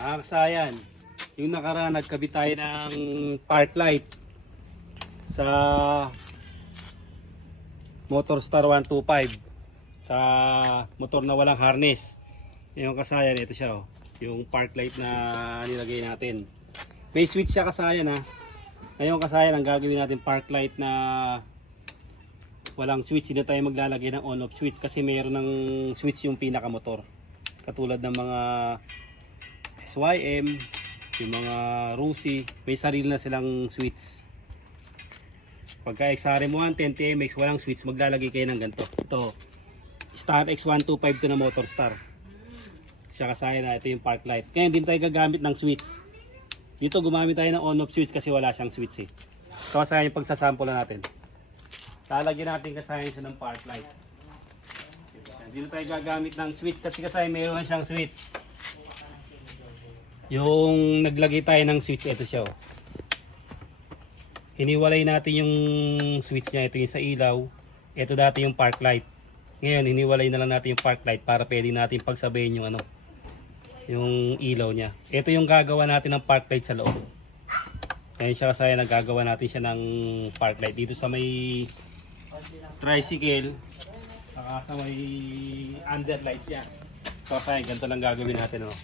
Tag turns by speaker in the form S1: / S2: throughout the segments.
S1: Mga kasayan, yung nakaraan nagkabit tayo ng park light sa Motor Star 125 sa motor na walang harness. Yung kasayan, ito siya oh. Yung park light na nilagay natin. May switch siya kasayan ha. Ngayon kasayan, ang gagawin natin park light na walang switch. Hindi tayo maglalagay ng on-off switch kasi mayroon ng switch yung pinakamotor. Katulad ng mga SYM, yung mga Rusi, may sarili na silang switch. Pagka XRM1, 10 TMX, walang switch, maglalagay kayo ng ganito. Ito, Star X125 to na Motor Star. Siya kasaya na, ito yung park light. Ngayon, din tayo gagamit ng switch. Dito, gumamit tayo ng on-off switch kasi wala siyang switch eh. Ito kasaya yung pagsasample na natin. Lalagyan natin kasaya siya ng park light. Dito tayo gagamit ng switch kasi kasaya mayroon na siyang switch. Yung naglagay tayo ng switch, ito siya oh. Hiniwalay natin yung switch niya, ito yung sa ilaw. Ito dati yung park light. Ngayon, hiniwalay na lang natin yung park light para pwede natin pagsabayin yung ano, yung ilaw niya. Ito yung gagawa natin ng park light sa loob. Ngayon siya kasaya nagagawa natin siya ng park light dito sa may tricycle saka sa may underlight siya. So kasaya ganito lang gagawin natin oh.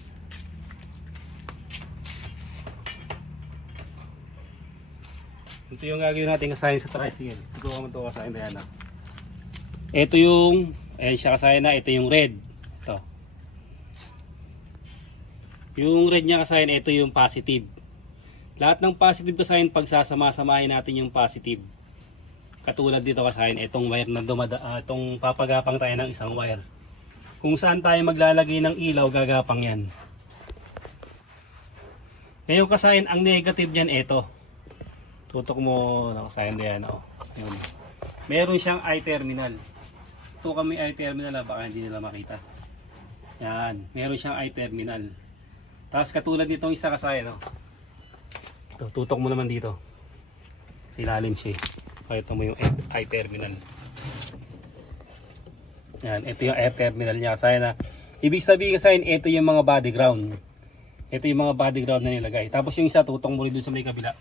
S1: Ito yung gagawin natin kasaya sa tricycle. Ito mo ito kasaya na yan. Ito yung, ayan siya kasaya na, ito yung red. Ito. Yung red niya kasayan, ito yung positive. Lahat ng positive kasayan, pagsasama-samahin natin yung positive. Katulad dito kasayan, itong wire na dumada, ah, itong papagapang tayo ng isang wire. Kung saan tayo maglalagay ng ilaw, gagapang yan. Ngayon kasayan, ang negative niyan, ito. Tutok mo, nakasayan na yan, oh. Yun. Meron siyang I-terminal. Ito kami I-terminal, ah, baka hindi nila makita. Yan, meron siyang I-terminal. Tapos katulad nitong isa kasayan, no? Ito, tutok mo naman dito. Sa ilalim siya. eh. Pakita mo yung I terminal. Yan, ito yung air terminal niya kasayan na. Ibig sabihin kasayan, ito yung mga body ground. Ito yung mga body ground na nilagay. Tapos yung isa, tutong mo rin dun sa may kabila.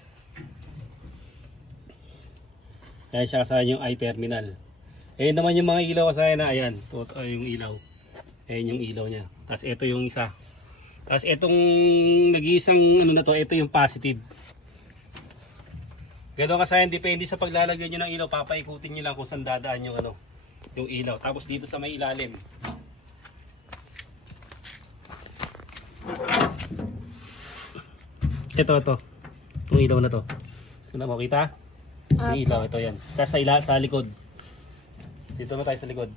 S1: Yan siya kasayan yung I terminal. Ayan naman yung mga ilaw kasayan na, ayan, ay, yung ilaw. Ayan yung ilaw niya. Tapos ito yung isa. Tapos itong nag-iisang ano na to, ito yung positive. Gano'n kasayan, depende sa paglalagay nyo ng ilaw, papaikutin nyo lang kung saan dadaan yung ano, yung ilaw. Tapos dito sa may ilalim. Ito, ito. Itong ilaw na to. Saan mo kita? Yung ilaw, ito yan. Tapos sa, ila, sa likod. Dito na tayo sa likod.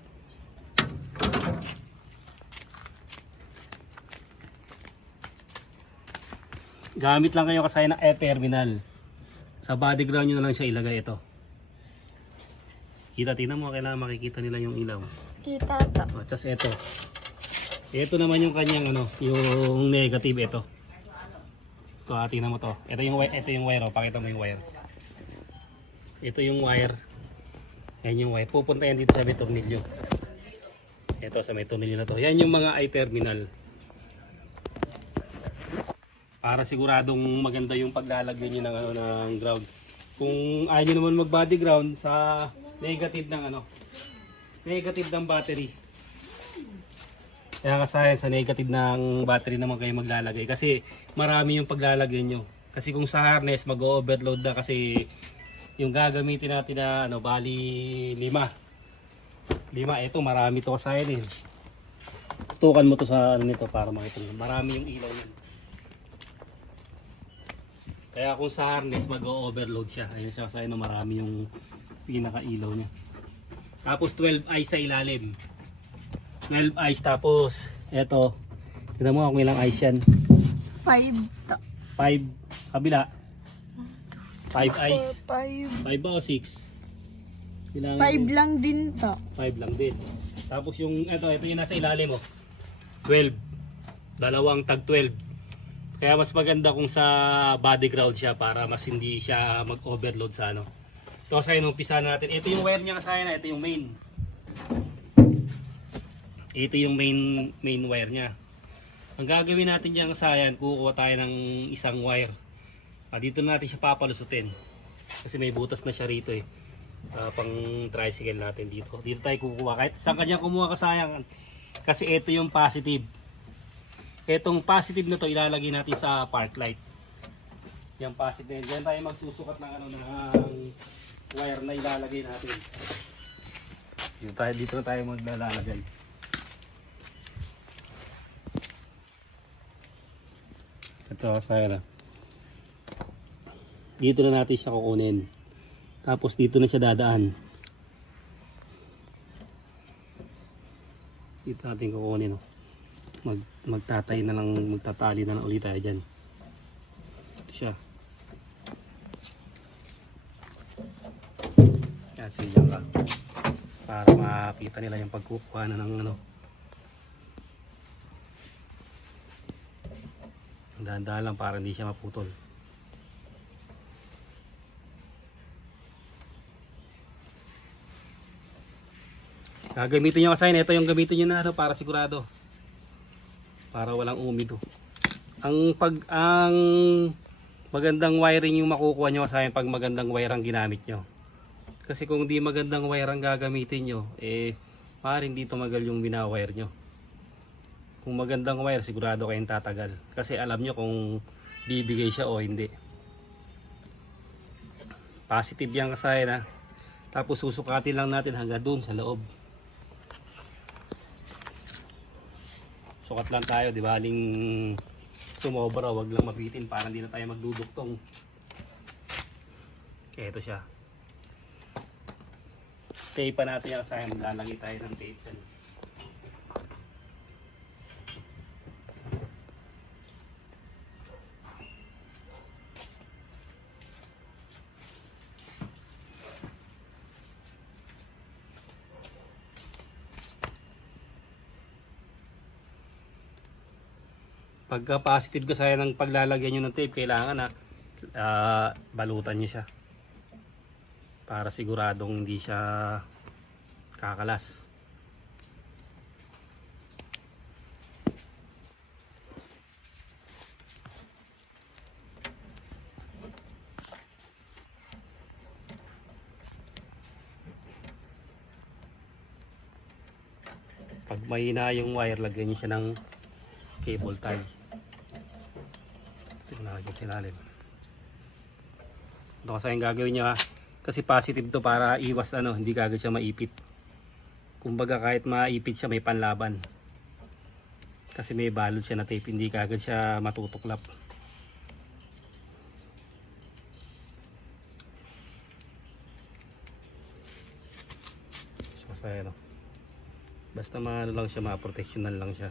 S1: Gamit lang kayo kasaya ng e-terminal. Sa body ground nyo na lang siya ilagay ito. Kita, tingnan mo, kailangan makikita nila yung ilaw.
S2: Kita to.
S1: O, tapos ito. Ito naman yung kanyang ano, yung negative ito. Ito, ah, tingnan mo to. Ito yung, ito yung wire, oh. pakita mo yung wire. Ito yung wire. Yan yung wire. Pupunta yan dito sa may tornilyo. Ito sa may tornilyo na to. Yan yung mga i-terminal. Para siguradong maganda yung paglalagyan nyo ng, ano, ng ground. Kung ayaw nyo naman mag body ground sa negative ng ano, negative ng battery. Kaya kasaya sa negative ng battery naman kayo maglalagay kasi marami yung paglalagay nyo. Kasi kung sa harness mag-overload na kasi yung gagamitin natin na ano, bali lima. Lima, ito marami to kasaya din. Tukan mo to sa ano nito para makita nyo. Marami yung ilaw yan. Kaya kung sa harness mag-overload siya. Ayun siya kasaya na marami yung pinaka-ilaw niya. Tapos 12 eyes sa ilalim. 12 eyes tapos eto. Tignan mo kung ilang eyes yan.
S2: Five to.
S1: 5 kabila. 5 eyes.
S2: Five.
S1: 5 ba o 6? Ilang
S2: Five lang din to.
S1: 5 lang din. Tapos yung eto, ito yung nasa ilalim oh. 12. Dalawang tag 12. Kaya mas maganda kung sa body ground siya para mas hindi siya mag-overload sa ano. Ito nung umpisa natin. Ito yung wire niya kasi na, ito yung main. Ito yung main main wire niya. Ang gagawin natin dyan kasayan, kukuha tayo ng isang wire. Ah, dito natin siya papalusutin. Kasi may butas na siya rito eh. Ah, pang tricycle natin dito. Dito tayo kukuha. Kahit saan kanya kumuha kasayang. Kasi ito yung positive. Itong positive na to ilalagay natin sa park light. Yung positive. Diyan tayo magsusukat ng ano ng wire na ilalagay natin. Dito tayo dito na tayo maglalagay. Ito saya na. Dito na natin siya kukunin. Tapos dito na siya dadaan. Dito natin kukunin. Oh. Mag, magtatay na lang, magtatali na lang ulit tayo dyan. Ito siya. Kasi yan ka. Para makita nila yung pagkukuha na ng ano. Dahan-dahan lang para hindi siya maputol. Gagamitin nyo kasi ito yung gamitin nyo na ano, para sigurado. Para walang umido. Ang pag ang magandang wiring yung makukuha nyo kasi pag magandang wire ang ginamit nyo. Kasi kung di magandang wire ang gagamitin nyo, eh maaaring di tumagal yung binawire nyo. Kung magandang wire, sigurado kayong tatagal. Kasi alam nyo kung bibigay siya o hindi. Positive yan kasi na. Tapos susukatin lang natin hanggang dun sa loob. Sukat lang tayo, di ba? Aling sumobra, wag lang mabitin para hindi na tayo magduduktong. Kaya ito siya. Tape pa natin yan kasi maglalagay tayo ng tape Pagka positive ka sa'yo ng paglalagyan nyo ng tape, kailangan na ah, balutan nyo siya. Para siguradong hindi siya kakalas. Pag mahina yung wire, lagyan nyo siya ng cable tie. Sa ilalim. Ito kasi yung gagawin niya. Kasi positive to para iwas ano, hindi kagad siya maipit. Kumbaga kahit maipit siya may panlaban. Kasi may balot siya na tape, hindi kagad siya matutuklap. So, kaya ano. Basta maano lang siya, ma-protectional lang siya.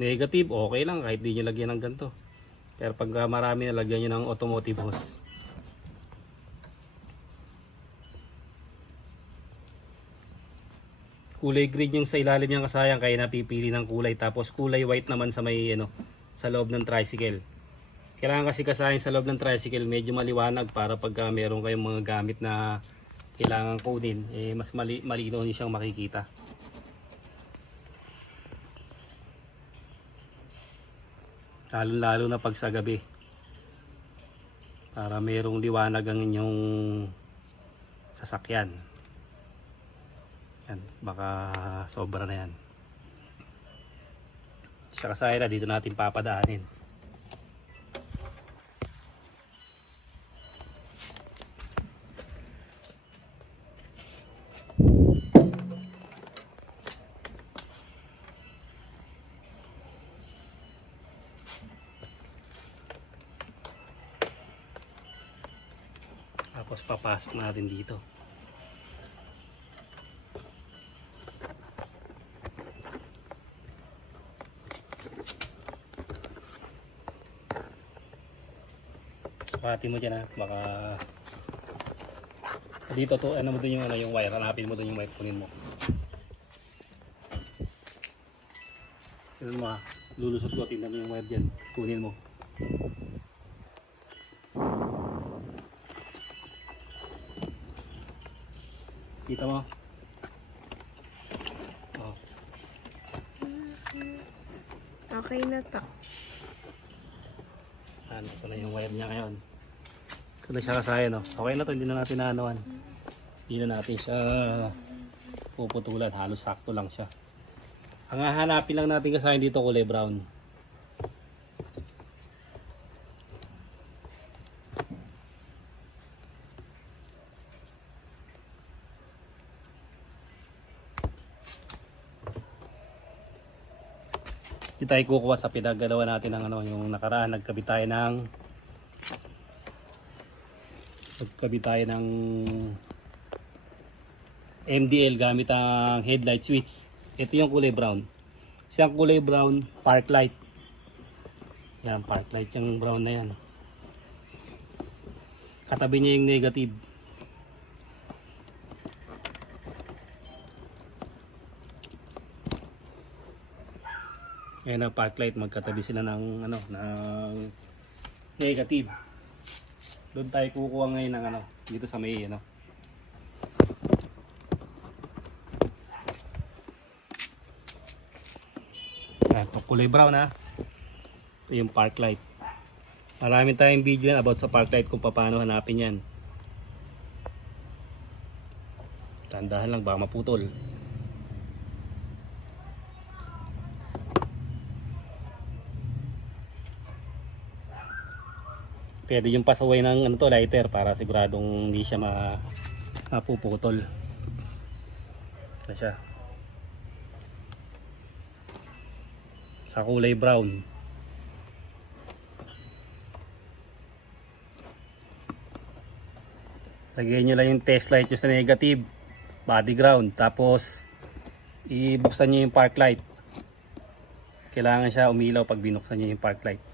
S1: Negative, okay lang kahit di nyo lagyan ng ganito. Pero pag ah, marami na lagyan nyo ng automotive hose. Kulay green yung sa ilalim yung kasayang kaya napipili ng kulay. Tapos kulay white naman sa may ano, sa loob ng tricycle. Kailangan kasi kasayan sa loob ng tricycle medyo maliwanag para pagka meron kayong mga gamit na kailangan kunin, eh, mas mali malinaw nyo siyang makikita. Lalo lalo na pag sa gabi. Para mayroong liwanag ang inyong sasakyan. Yan baka sobra na yan. Siya kasaya na dito natin papadaanin tapos papasok natin dito. Sukatin mo dyan ha baka dito to ano mo dun yung, ano, yung wire. Hanapin mo dun yung wire kunin mo. Tignan mo ha lulusot ko tingnan mo yung wire dyan. Kunin mo Kita mo? Oh.
S2: Okay na to.
S1: Ano, ito na yung wire niya ngayon. Ito na siya kasaya, no? Okay na to, hindi na natin naanoan. Hindi na natin siya puputulan. Halos sakto lang siya. Ang hahanapin lang natin kasama dito kulay brown. Tayo kukuha sa pinagalawa natin ng ano, yung nakaraan. Nagkabit tayo ng nagkabit tayo ng MDL gamit ang headlight switch. Ito yung kulay brown. Siyang kulay brown, park light. Yan, park light yung brown na yan. Katabi niya yung negative. Ayan ang park light, magkatabi sila ng ano, ng negative. Doon tayo kukuha ngayon ng ano, dito sa may ano. Ito kulay brown ha. Ito yung park light. Marami tayong video yan about sa park light kung paano hanapin yan. Tandahan lang baka maputol. Pwede yung pasaway ng ano to, lighter para siguradong hindi siya ma mapuputol. Ito siya. Sa kulay brown. Lagyan nyo lang yung test light nyo sa negative. Body ground. Tapos, ibuksan nyo yung park light. Kailangan siya umilaw pag binuksan nyo yung park light.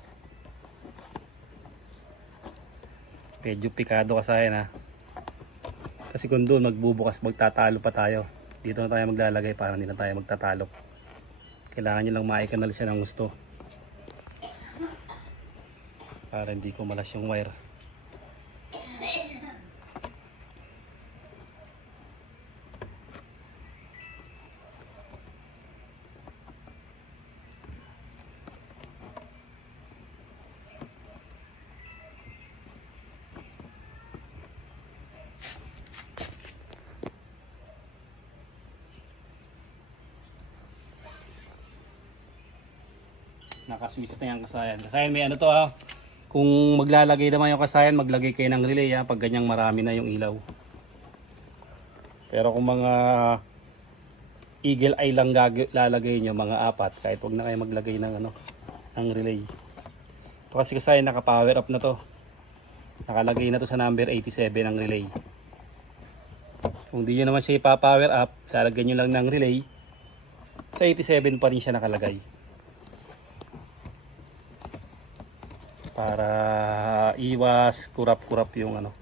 S1: Medyo pikado ka sa akin ha. Kasi kung doon magbubukas magtatalo pa tayo. Dito na tayo maglalagay para hindi na tayo magtatalo. Kailangan nyo lang maikanal siya ng gusto. Para hindi kumalas yung wire. Nakaswitch na yung kasayan. Kasayan may ano to ha. Kung maglalagay naman yung kasayan, maglagay kayo ng relay ha. Pag ganyang marami na yung ilaw. Pero kung mga eagle eye lang lalagay nyo, mga apat, kahit huwag na kayo maglagay ng ano, ng relay. Ito kasi kasayan naka power up na to. Nakalagay na to sa number 87 ng relay. Kung di nyo naman siya ipa-power up, lalagyan nyo lang ng relay, sa 87 pa rin siya nakalagay. Para iwas kurap-kurap yung ano.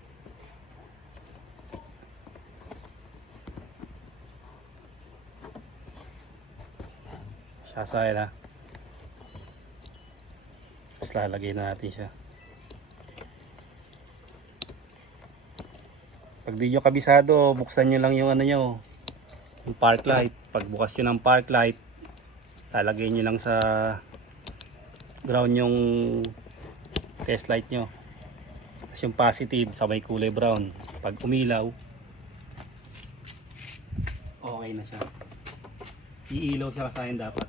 S1: Sasaya na. Tapos lalagay na natin siya. Pag di nyo kabisado buksan nyo lang yung ano nyo yung park light. Pag bukas nyo ng park light lalagay nyo lang sa ground yung test light nyo. Tapos yung positive sa may kulay brown. Pag umilaw okay na siya. Iilaw siya kasayan dapat.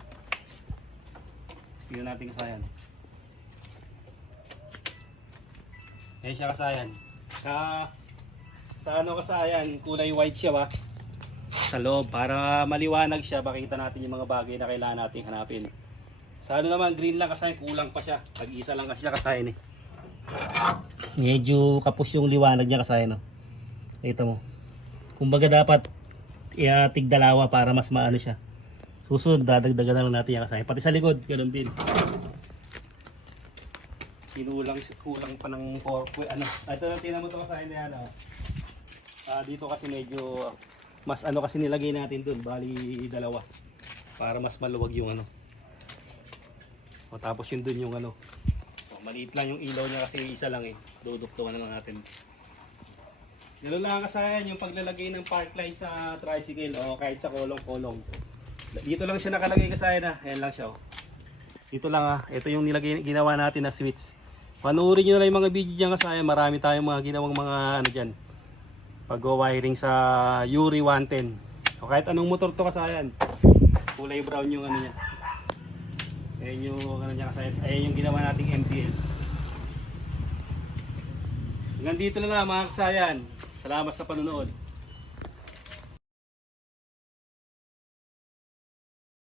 S1: Tingnan natin kasayan. Ayan siya kasayan. Sa sa ano kasayan kulay white siya ba? Sa loob para maliwanag siya makita natin yung mga bagay na kailangan natin hanapin sa ano naman, green lang kasi kulang pa siya. Pag-isa lang kasi siya kasayan eh. Medyo kapos yung liwanag niya kasayan no. Ito mo. Kumbaga dapat iatig dalawa para mas maano siya. Susunod, dadagdagan na lang natin yung kasayan. Pati sa likod, ganun din. Kinulang, kulang pa ng 4, ano. Ito na tinan mo ito kasayan na yan. Oh. Ah, dito kasi medyo mas ano kasi nilagay natin dun, bali dalawa. Para mas maluwag yung ano. O tapos yun dun yung ano. O, maliit lang yung ilaw niya kasi isa lang eh. Duduktukan na lang natin. Ganun lang kasayan yung paglalagay ng park line sa tricycle o kahit sa kolong-kolong. Dito lang siya nakalagay kasayan ha. Ayan lang siya o. Dito lang ha. Ito yung nilagay, ginawa natin na switch. Panoorin nyo na lang yung mga video dyan kasi marami tayong mga ginawang mga ano dyan. Pag-wiring sa Yuri 110. O kahit anong motor to kasayan. Kulay brown yung ano niya. Ayan yung, ano dyan, ayan yung ginawa nating MTL. Hanggang dito na lang mga kasayan. Salamat sa panunood.